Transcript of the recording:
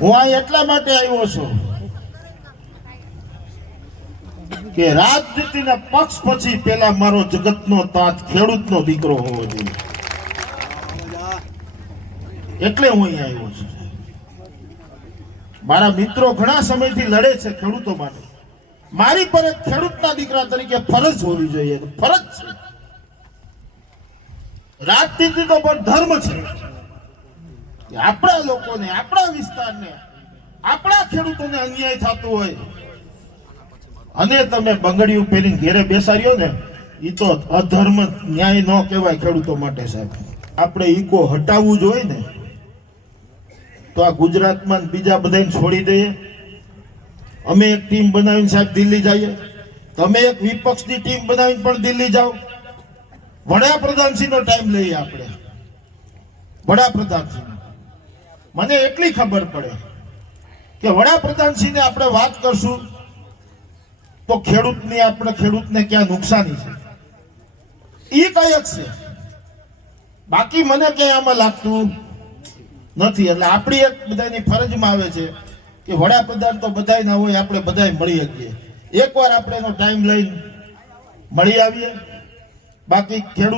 હું આ એટલા માટે આવ્યો છું કે રાજનીતિના પક્ષ પછી પેલા મારો જગતનો તાત ખેડૂતનો દીકરો હોવો જોઈએ, એટલે હું અહીંયા આવ્યો છું. મારા મિત્રો ઘણા સમયથી લડે છે ખેડૂતો માટે. મારી પર એક ખેડૂતના દીકરા તરીકે ફરજ હોવી જોઈએ. ફરજ છે. રાજનીતિ તો પણ ધર્મ છે. આપણા લોકોને, આપણા વિસ્તારને, આપણા ખેડૂતોને અન્યાય થતો હોય અને તમે બંગડીયું પહેરીને ઘેરે બેસાડ્યો ને, એ તો અધર્મ, ન્યાય ન કહેવાય ખેડૂતો માટે સાહેબ. આપણે ઈકો હટાવવું જોઈએ ને, તો આ ગુજરાતમાં બીજા બધાને છોડી દઈએ. અમે એક ટીમ બનાવીને સાહેબ દિલ્હી જઈએ, તમે એક વિપક્ષની ટીમ બનાવીને પણ દિલ્હી જાઓ. વડાપ્રધાનશ્રીનો ટાઈમ લઈએ આપણે. વડાપ્રધાનશ્રી મને એટલી ખબર પડે કે વડાપ્રધાનશ્રીને આપણે વાત કરશું તો ખેડૂતને ક્યાં નુકસાની છે એ કઈ છે. બાકી મને ક્યાંય આમાં લાગતું નથી. એટલે આપણી એક બધાની ફરજમાં આવે છે કે વડાપ્રધાન તો બધાય ના હોય, આપણે બધાય મળી શકીએ. એકવાર આપણે એનો ટાઈમ લઈને મળી આવીએ. બાકી ખેડૂત